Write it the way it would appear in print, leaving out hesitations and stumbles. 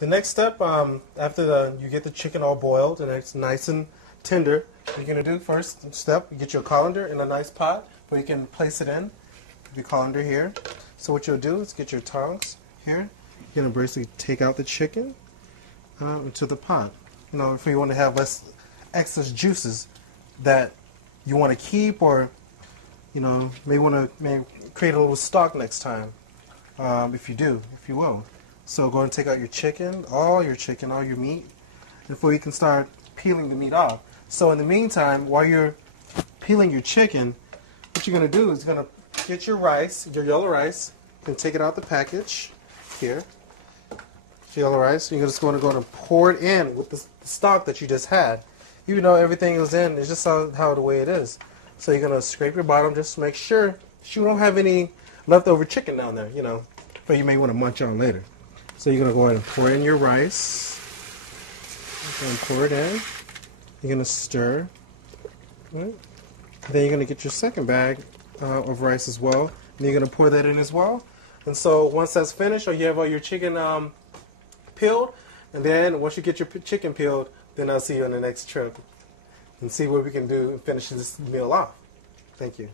The next step, after you get the chicken all boiled and it's nice and tender, what you're going to do first step, you get your colander in a nice pot where you can place it in. Your colander here. So what you'll do is get your tongs here. You're going to basically take out the chicken into the pot. You know, if you want to have less excess juices that you want to keep, or you know, may want to create a little stock next time. If you will. So go and take out your chicken, all your meat, before you can start peeling the meat off. So in the meantime, while you're peeling your chicken, what you're going to do is you're going to get your rice, your yellow rice. You can take it out the package here. Yellow rice. You're just going to go and pour it in with the stock that you just had. Even though everything is in, it's just how the way it is. So you're going to scrape your bottom just to make sure you don't have any leftover chicken down there, you know, but you may want to munch on later. So you're going to go ahead and pour in your rice. You're going to pour it in. You're going to stir. Right? Then you're going to get your second bag of rice as well. And you're going to pour that in as well. And so once that's finished, or you have all your chicken peeled, and then once you get your chicken peeled, then I'll see you on the next trip and see what we can do and finish this meal off. Thank you.